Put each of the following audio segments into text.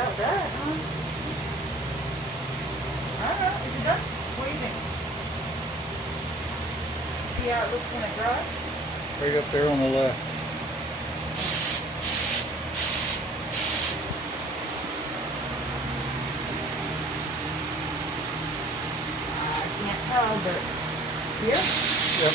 about that, huh? I don't know. Is it done? What do you think? See how it looks when it dries? Right up there on the left. I can't tell, but here? Yep.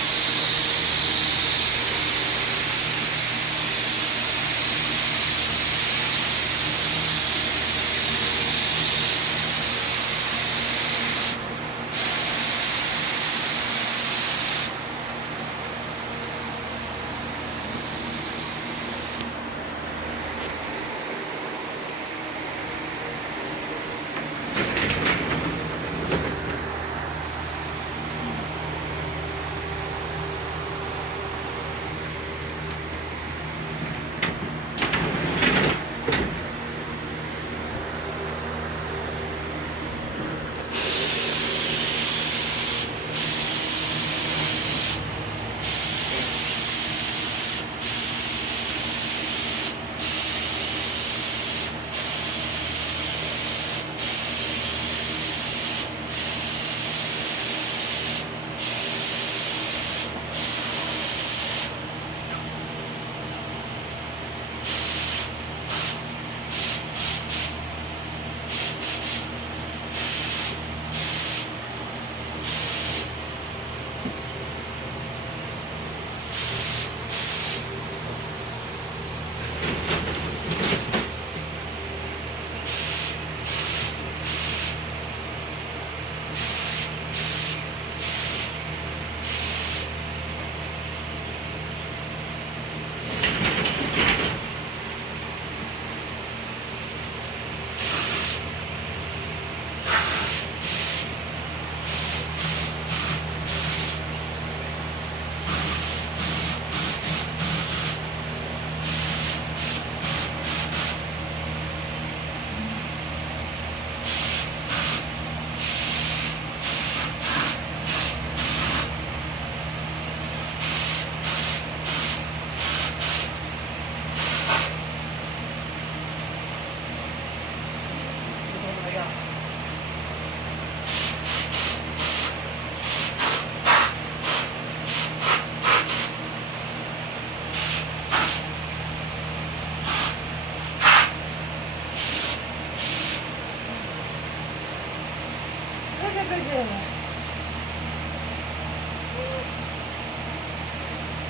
Look at the good.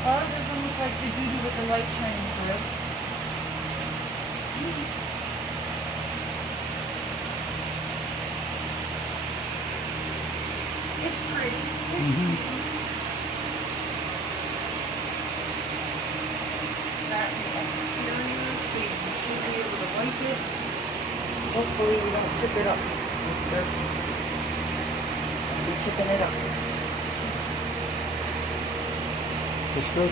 Oh, it doesn't look like the duty with the light shining through. It's pretty. That the exterior, so you should be able to wipe it. Hopefully we don't chip it up. We're chipping it up. Looks good.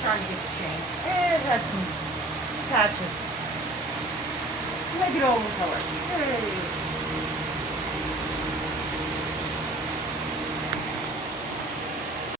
Trying to get the chain. It had some patches. Make it all the color. Yay.